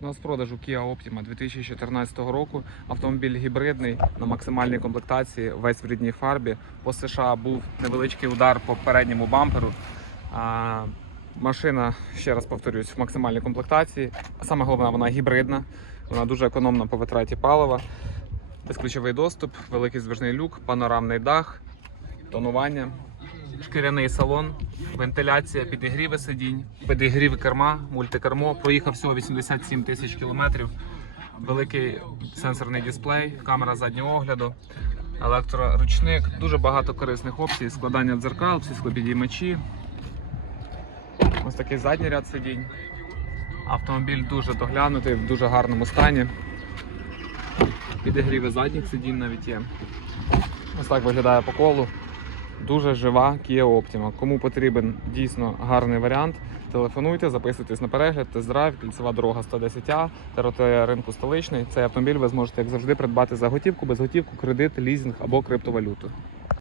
У нас в продажу Kia Optima 2014 року. Автомобіль гібридний на максимальній комплектації, весь в рідній фарбі. По США був невеличкий удар по передньому бамперу. А, машина, ще раз повторюсь, в максимальній комплектації. Саме головне, вона гібридна, вона дуже економна по витраті палива. Безключовий доступ, великий звижний люк, панорамний дах, тонування, шкіряний салон, вентиляція, підігріви сидінь, підігріви керма, мультикермо. Проїхав всього 87 тисяч кілометрів. Великий сенсорний дисплей, камера заднього огляду, електроручник, дуже багато корисних опцій, складання дзеркал, всі склопідіймачі. Ось такий задній ряд сидінь. Автомобіль дуже доглянутий, в дуже гарному стані. Підігріви задніх сидінь навіть є. Ось так виглядає по колу. Дуже жива Kia Optima. Кому потрібен дійсно гарний варіант, телефонуйте, записуйтесь на перегляд, тест-драйв, кільцева дорога 110А, територія ринку столичний. Цей автомобіль ви зможете, як завжди, придбати за готівку, безготівку, кредит, лізинг або криптовалюту.